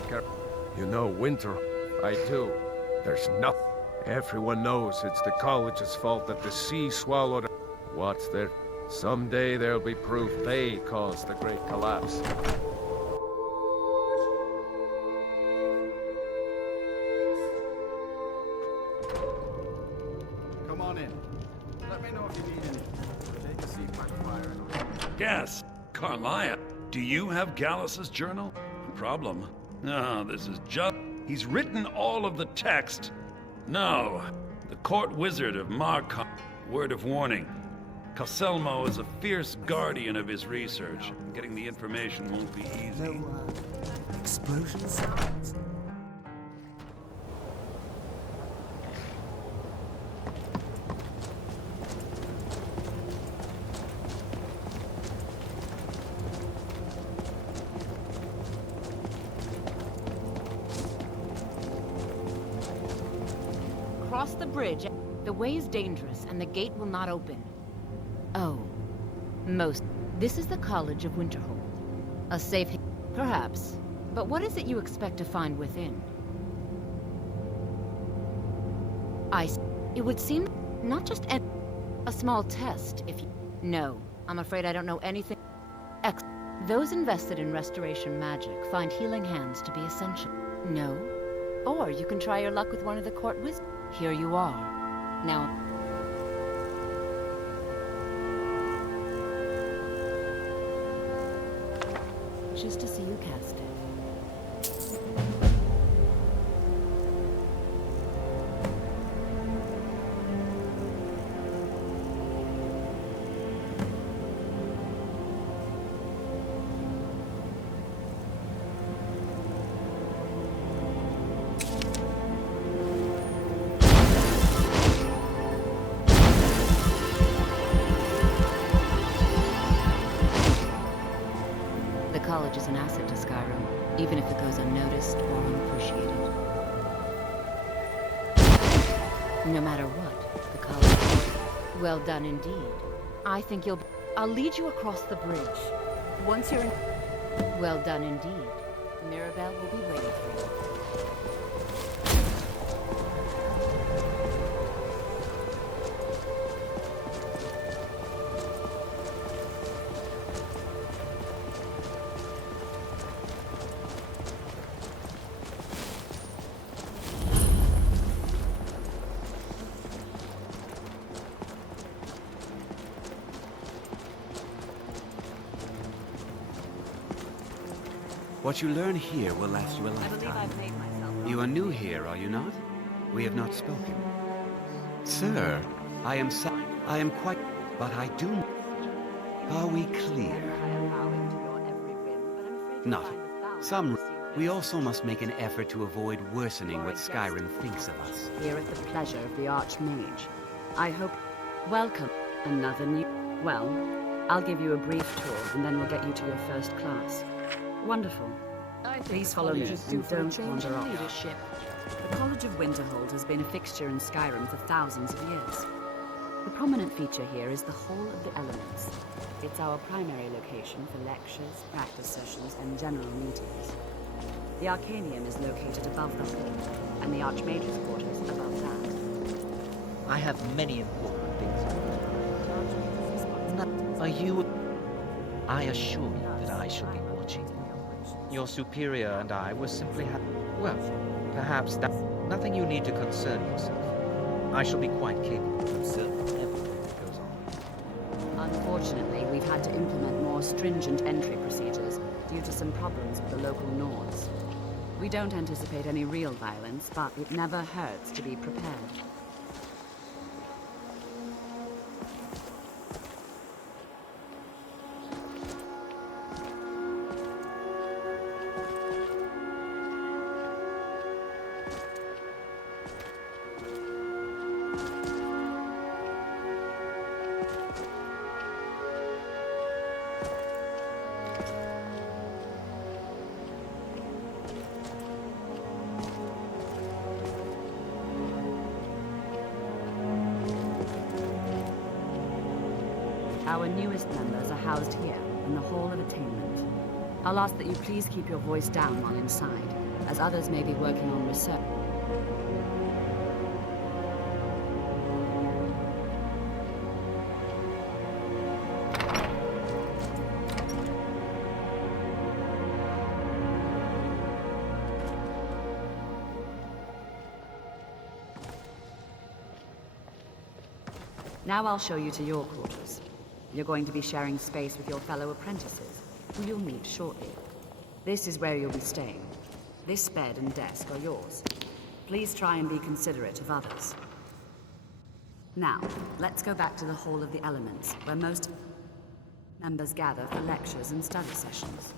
don't care. You know Winter. I do. There's nothing. Everyone knows it's the college's fault that the sea swallowed. What's there? Someday there'll be proof they caused the great collapse. Come on in. Let me know if you need anything. Take a seat by the fire. Yes, Carlia. Do you have Gallus's journal? Problem? No, this is just... He's written all of the text. No, the court wizard of Markarth. Word of warning. Caselmo is a fierce guardian of his research. Getting the information won't be easy. No, explosion sounds. Cross the bridge. The way is dangerous, and the gate will not open. Oh. Most. This is the College of Winterhold. A safe... Perhaps. But what is it you expect to find within? It would seem... Not just a small test, if you... No. I'm afraid I don't know anything... Those invested in restoration magic find healing hands to be essential. No. Or you can try your luck with one of the court wizards. Here you are. Now... Just to see you cast it. The college is an asset to Skyrim, even if it goes unnoticed or unappreciated. No matter what, the college... Well done indeed. I think you'll... I'll lead you across the bridge. Once you're in... Well done indeed. Mirabelle will be waiting for you. What you learn here will last you a lifetime. You are new here, are you not? We have not spoken. Sir, I am quite... But I do... Are we clear? Not. Some... We also must make an effort to avoid worsening what Skyrim thinks of us. Here at the pleasure of the Archmage. I hope... Welcome. Another new... Well, I'll give you a brief tour, and then we'll get you to your first class. Wonderful. Please follow me, and don't wander off. The College of Winterhold has been a fixture in Skyrim for thousands of years. The prominent feature here is the Hall of the Elements. It's our primary location for lectures, practice sessions, and general meetings. The Arcanium is located above the hall, and the Archmage's quarters above that. I have many important things. Are you... I assure you that I shall be watching. Your superior and I will simply have... Well, perhaps that's nothing you need to concern yourself. I shall be quite capable of observing everything that goes on. Unfortunately, we've had to implement more stringent entry procedures due to some problems with the local Nords. We don't anticipate any real violence, but it never hurts to be prepared. Our newest members are housed here, in the Hall of Attainment. I'll ask that you please keep your voice down while inside, as others may be working on research. Now I'll show you to your quarters. You're going to be sharing space with your fellow apprentices, who you'll meet shortly. This is where you'll be staying. This bed and desk are yours. Please try and be considerate of others. Now, let's go back to the Hall of the Elements, where most members gather for lectures and study sessions.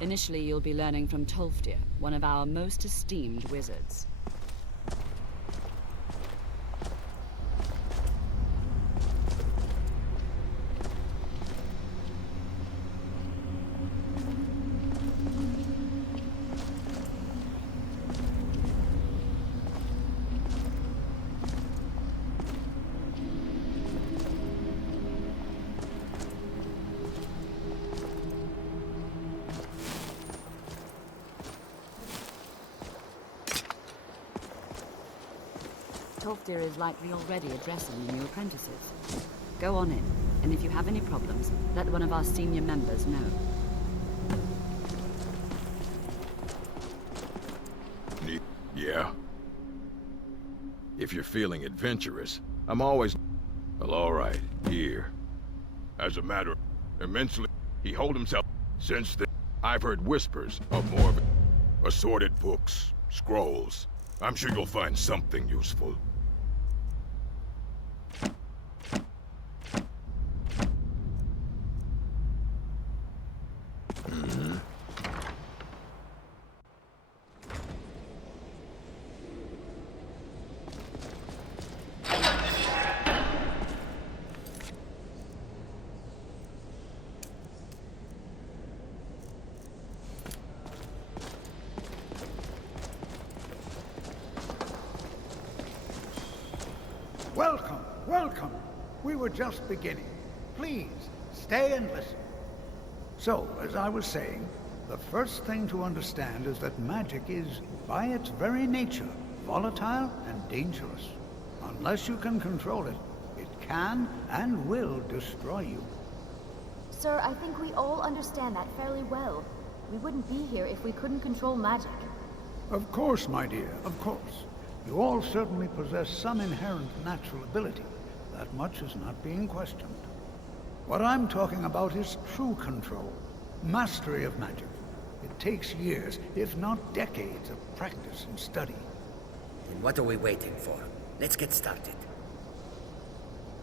Initially, you'll be learning from Tolfdir, one of our most esteemed wizards. Tolfdir is likely already addressing the new apprentices. Go on in, and if you have any problems, let one of our senior members know. Yeah? If you're feeling adventurous, I'm always... Well, alright, here. As a matter of... Immensely, he hold himself... Since then, I've heard whispers of more of it. Assorted books, scrolls. I'm sure you'll find something useful. Welcome, welcome. We were just beginning. Please, stay and listen. So, as I was saying, the first thing to understand is that magic is, by its very nature, volatile and dangerous. Unless you can control it, it can and will destroy you. Sir, I think we all understand that fairly well. We wouldn't be here if we couldn't control magic. Of course, my dear, of course. You all certainly possess some inherent natural ability. That much is not being questioned. What I'm talking about is true control, mastery of magic. It takes years, if not decades, of practice and study. Then what are we waiting for? Let's get started.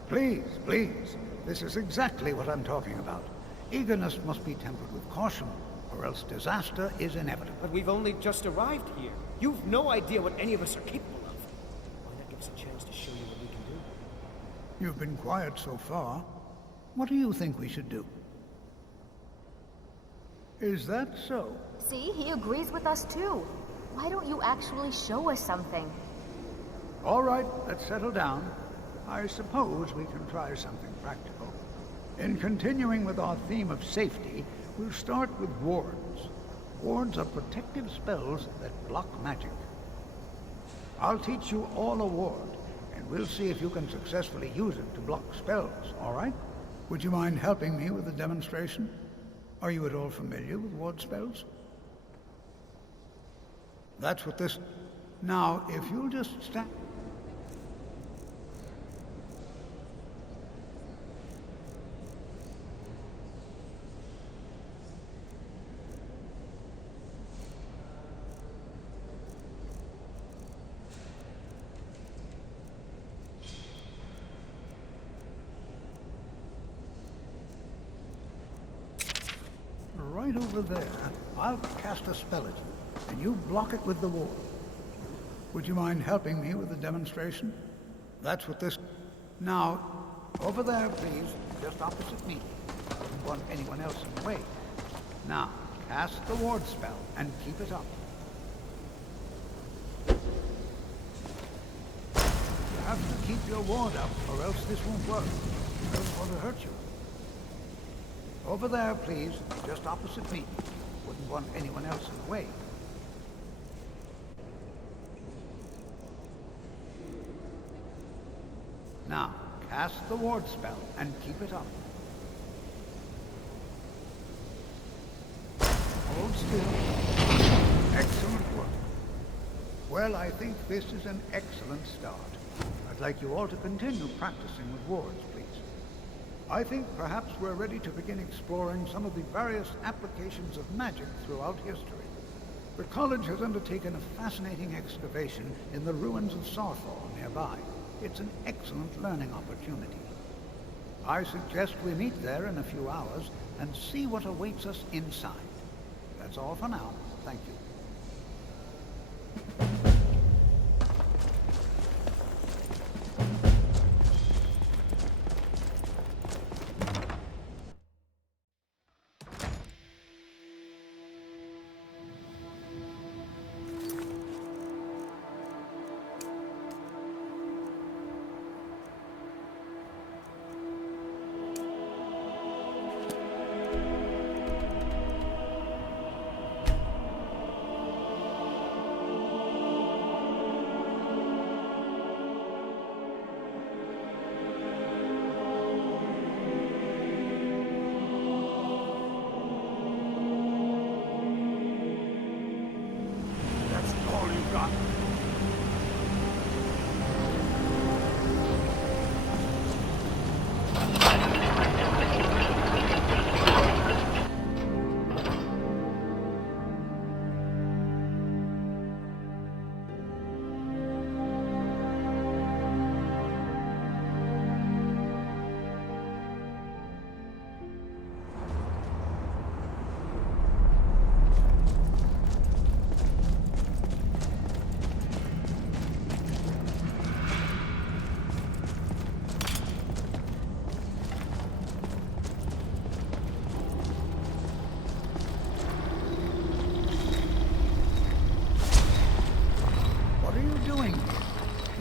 Please, please. This is exactly what I'm talking about. Eagerness must be tempered with caution, or else disaster is inevitable. But we've only just arrived here. You've no idea what any of us are capable of. Why not give us a chance to show you what we can do? You've been quiet so far. What do you think we should do? Is that so? See, he agrees with us too. Why don't you actually show us something? All right, let's settle down. I suppose we can try something practical. In continuing with our theme of safety, we'll start with wards. Wards are protective spells that block magic. I'll teach you all a ward, and we'll see if you can successfully use it to block spells, all right? Would you mind helping me with the demonstration? Are you at all familiar with ward spells? That's what this... Now, if you'll just stand... Right over there, I'll cast a spell at you, and you block it with the ward. Would you mind helping me with the demonstration? That's what this... Now, over there, please, just opposite me. I don't want anyone else in the way. Now, cast the ward spell and keep it up. You have to keep your ward up, or else this won't work. I don't want to hurt you. Over there, please, just opposite me. Wouldn't want anyone else in the way. Now, cast the ward spell and keep it up. Hold still. Excellent work. Well, I think this is an excellent start. I'd like you all to continue practicing with wards, please. I think perhaps we're ready to begin exploring some of the various applications of magic throughout history. The college has undertaken a fascinating excavation in the ruins of Sarthor nearby. It's an excellent learning opportunity. I suggest we meet there in a few hours and see what awaits us inside. That's all for now. Thank you.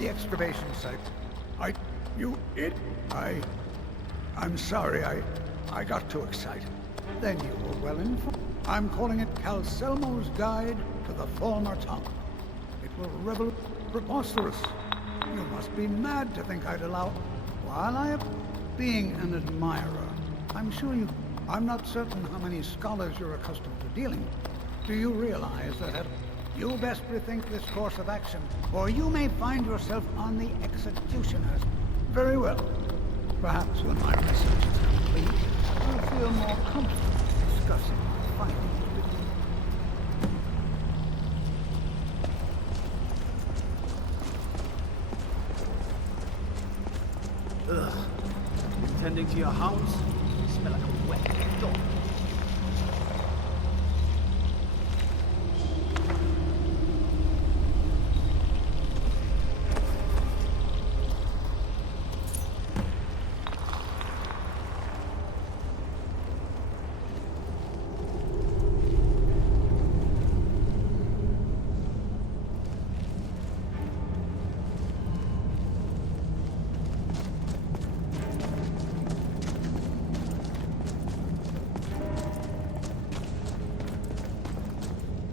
Excavation site. I'm sorry, I got too excited. Then you were well informed. I'm calling it Calcelmo's Guide to the Former Tongue. It will preposterous. You must be mad to think I'd allow... While I am being an admirer, I'm not certain how many scholars you're accustomed to dealing with. Do you realize that... You best rethink this course of action, or you may find yourself on the executioners. Very well. Perhaps when my research is complete, you'll feel more comfortable discussing my findings with you. Ugh. Tending to your hounds? You smell like a wet dog.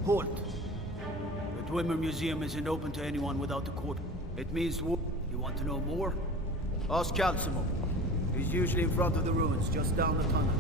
Halt. The Dwemer Museum isn't open to anyone without a court. It means war. You want to know more? Ask Calcimo. He's usually in front of the ruins, just down the tunnel.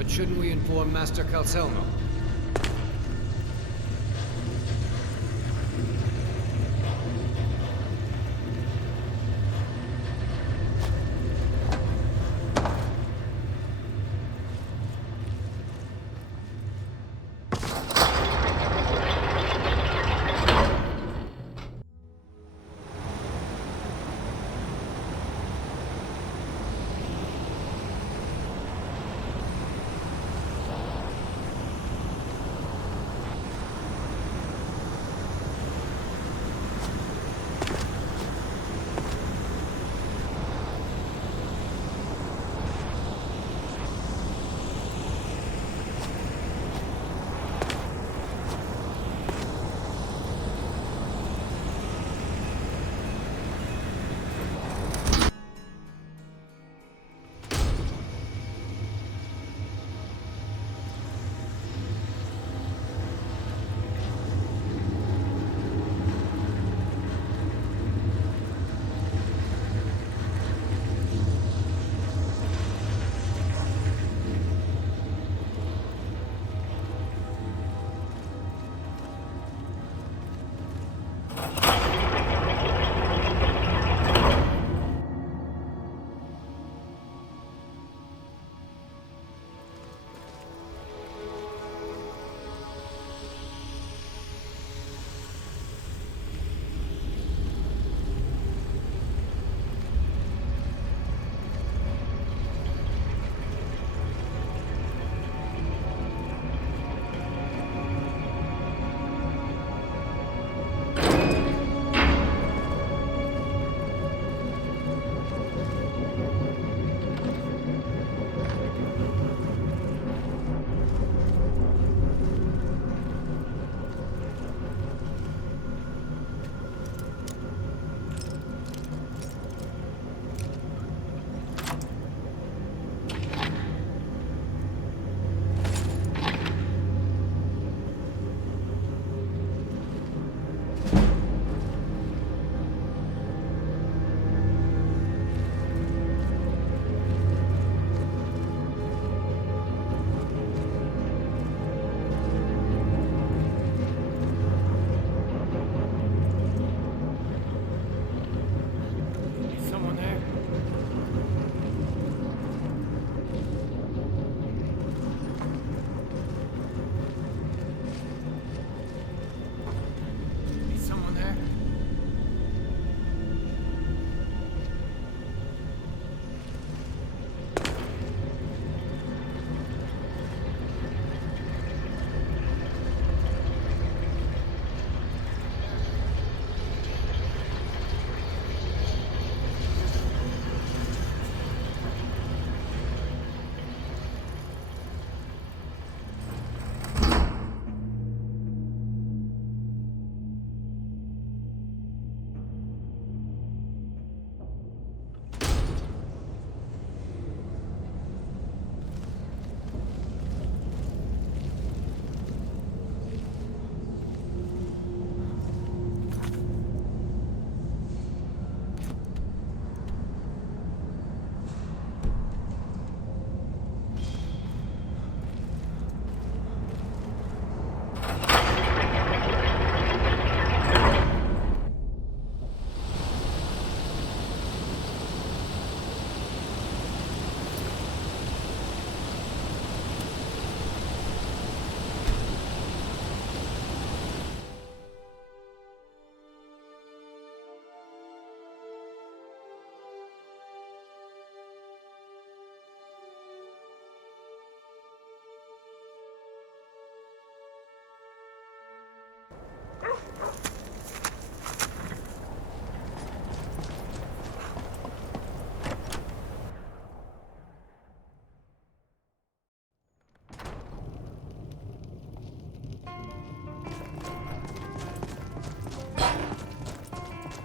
But shouldn't we inform Master Calcelmo?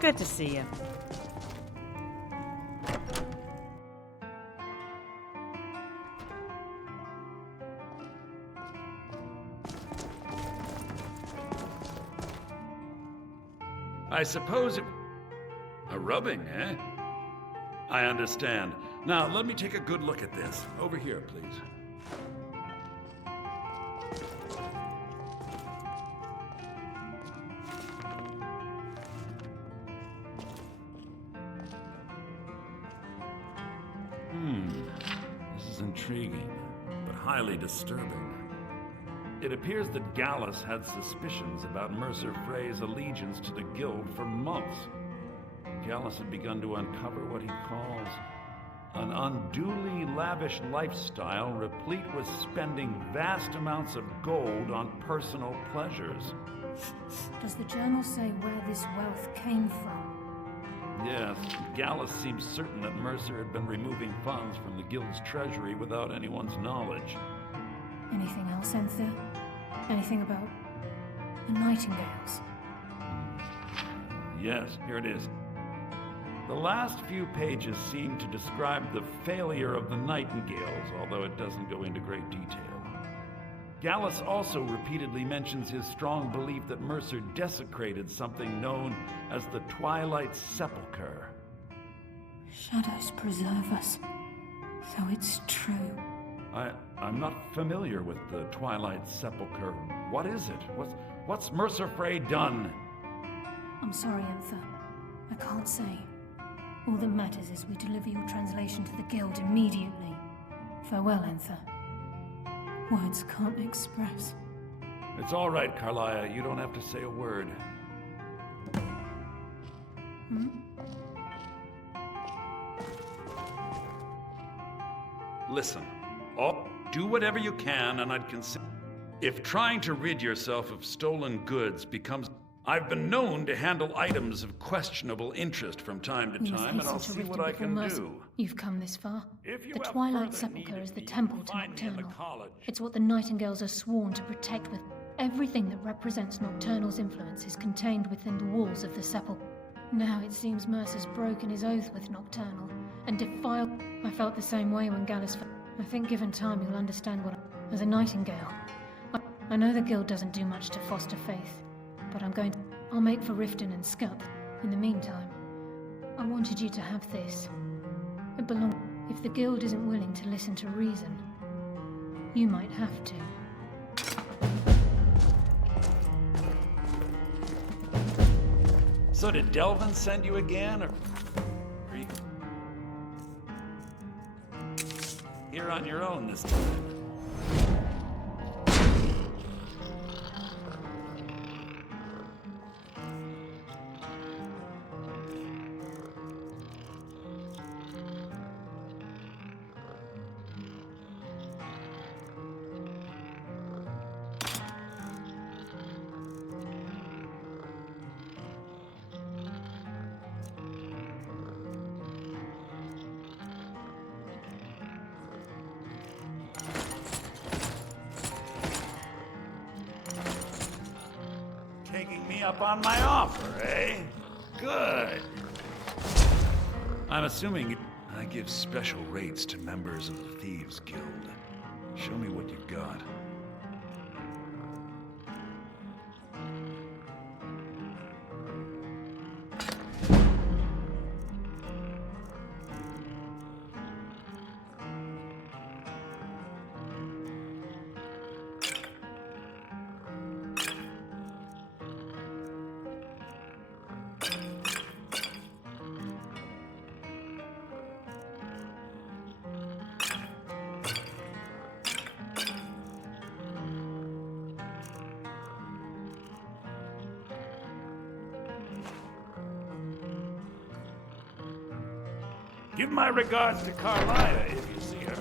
Good to see you. I suppose it... A rubbing, eh? I understand. Now, let me take a good look at this. Over here, please. is intriguing, but highly disturbing. It appears that Gallus had suspicions about Mercer Frey's allegiance to the Guild for months. Gallus had begun to uncover what he calls an unduly lavish lifestyle replete with spending vast amounts of gold on personal pleasures. Does the journal say where this wealth came from? Yes, Gallus seems certain that Mercer had been removing funds from the Guild's treasury without anyone's knowledge. Anything else, Enther? Anything about the Nightingales? Yes, here it is. The last few pages seem to describe the failure of the Nightingales, although it doesn't go into great detail. Gallus also repeatedly mentions his strong belief that Mercer desecrated something known as the Twilight Sepulchre. Shadows preserve us, so it's true. I'm not familiar with the Twilight Sepulchre. What is it? What's Mercer Frey done? I'm sorry, Enther. I can't say. All that matters is we deliver your translation to the Guild immediately. Farewell, Enther. Words can't express. It's all right, Carlia. You don't have to say a word. Listen. Do whatever you can, and I'd consider... If trying to rid yourself of stolen goods becomes... I've been known to handle items of questionable interest from time to time, and I'll see what I can do. You've come this far. If you The have Twilight further Sepulchre need is of the me, temple to find me in the Nocturnal. college. It's what the Nightingales are sworn to protect with. Everything that represents Nocturnal's influence is contained within the walls of the Sepulchre. Now it seems Mercer's broken his oath with Nocturnal and defiled... I felt the same way when Gallus... I think given time you'll understand what... As a Nightingale, I know the Guild doesn't do much to foster faith, but I'll make for Riften and Scut. In the meantime, I wanted you to have this. It belongs... If the Guild isn't willing to listen to reason, you might have to. So did Delvin send you again, or... You're on your own this time. Taking me up on my offer, eh? Good. I'm assuming I give special rates to members of the Thieves Guild. Show me what you've got. Give my regards to Carlia if you see her.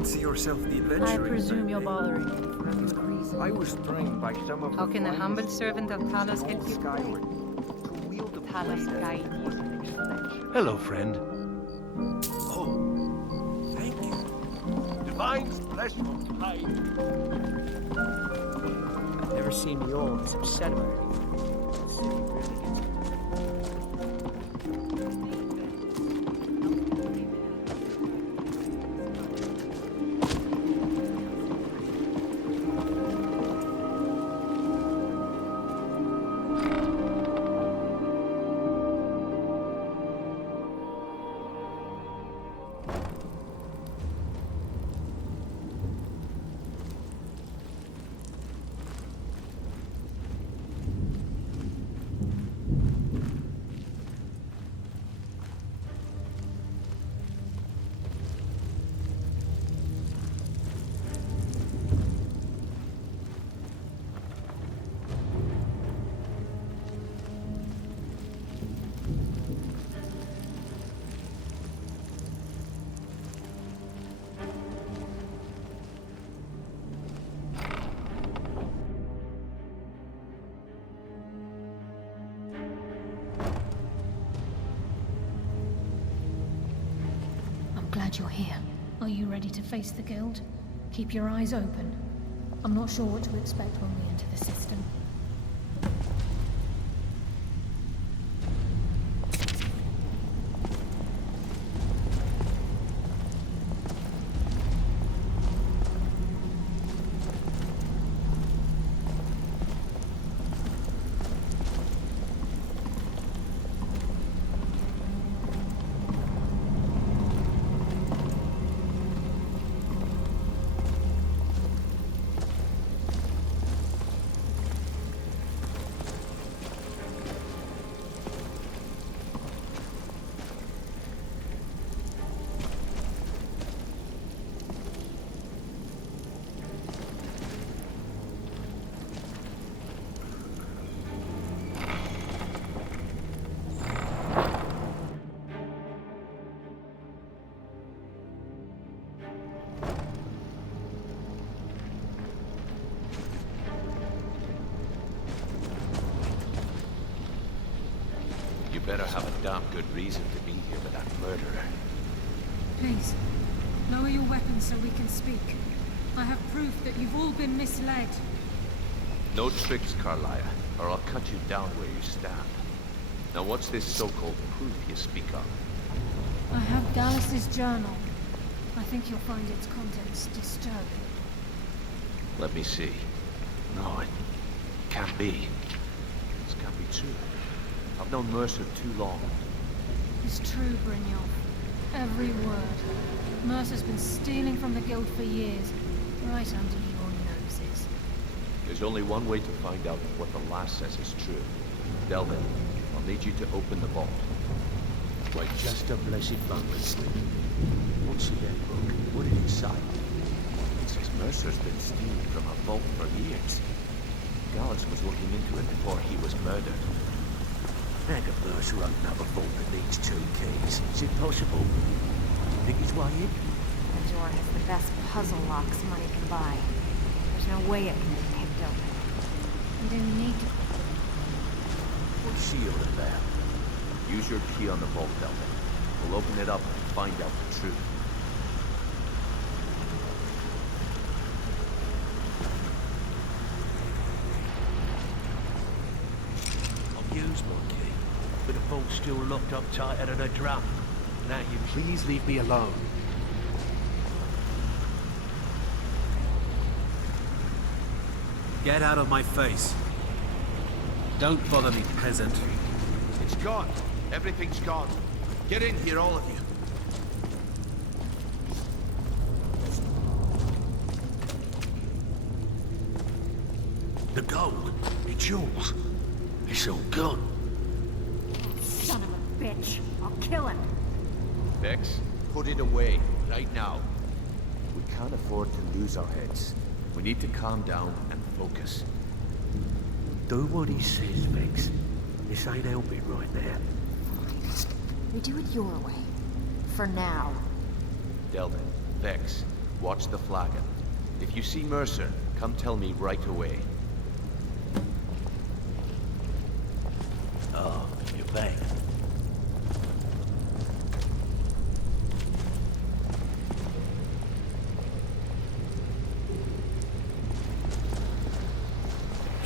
fancy yourself the I adventurer? presume you're bothering me for a good reason. I was trained by some of How the can the humble finest servant of Talos help you Skyward today? to wield the Talos blade guide as you. an extension. Hello, friend. Oh, thank you. Divine's flesh will hide. I've never seen Mjolnir this upset about anything. That city really gets Glad you're here. Are you ready to face the Guild? Keep your eyes open. I'm not sure what to expect when we enter the system. You better have a damn good reason to be here with that murderer. Please, lower your weapons so we can speak. I have proof that you've all been misled. No tricks, Carlia, or I'll cut you down where you stand. Now what's this so-called proof you speak of? I have Gallus's journal. I think you'll find its contents disturbing. Let me see. No, it can't be. This can't be true. I've known Mercer too long. It's true, Brynjolf. Every word. Mercer's been stealing from the Guild for years, right under your noses. There's only one way to find out if what the lass says is true. Delvin, I'll need you to open the vault. Wait just a blessed moment. What's in that book? What did it say? It says Mercer's been stealing from a vault for years. Gallus was looking into it before he was murdered. How can Mercer open up a vault that needs 2 keys? Is it possible? Think his way in? The door has the best puzzle locks money can buy. There's no way it can be picked open. You didn't need to. What's she all about? Use your key on the vault, Delvin. We'll open it up and find out the truth. I'll use my key, but the vault's still locked up tighter than a drum. Now you please leave me alone. Get out of my face. Don't bother me, peasant. It's gone. Everything's gone. Get in here, all of you. The gold, it's yours. It's all gone. Son of a bitch. I'll kill him. Vex, put it away, right now. We can't afford to lose our heads. We need to calm down and focus. Do what he says, Vex. This ain't helping right now. We do it your way. For now. Delvin, Vex, Watch the flagon. If you see Mercer, come tell me right away. Oh, you're back.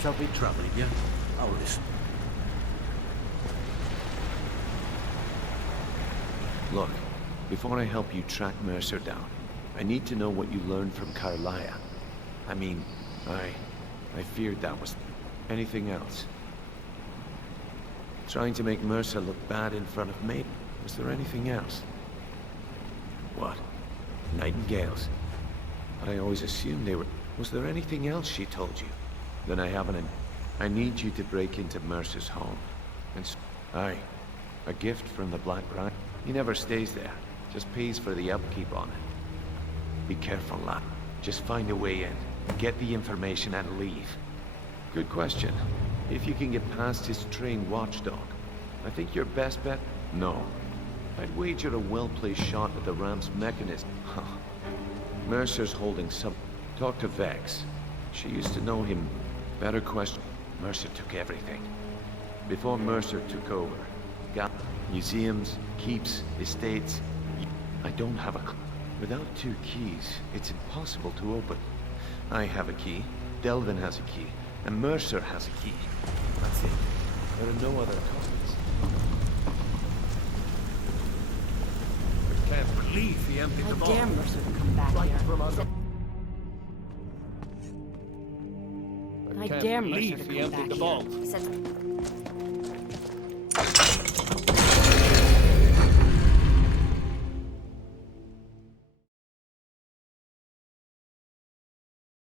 Shall be troubling you? I'll listen. Look, before I help you track Mercer down, I need to know what you learned from Carlia. I mean, I feared that was anything else. Trying to make Mercer look bad in front of me. Was there anything else? What? Nightingales? But I always assumed they were... Was there anything else she told you? Then I haven't... I need you to break into Mercer's home. And aye, a gift from the Black Rat. He never stays there. Just pays for the upkeep on it. Be careful, lad. Just find a way in. Get the information and leave. Good question. If you can get past his trained watchdog, I think your best bet... No. I'd wager a well-placed shot at the ramp's mechanism. Mercer's holding some... Talk to Vex. She used to know him. Better question. Mercer took everything. Before Mercer took over, got museums, keeps, estates. I don't have a clue. Without 2 keys, it's impossible to open. I have a key, Delvin has a key, and Mercer has a key. That's it. There are no other copies. I can't believe he emptied the I vault. dare Mercer to come back Right here. from under. I dare Mercer believe to he come emptied back the here. vault. He said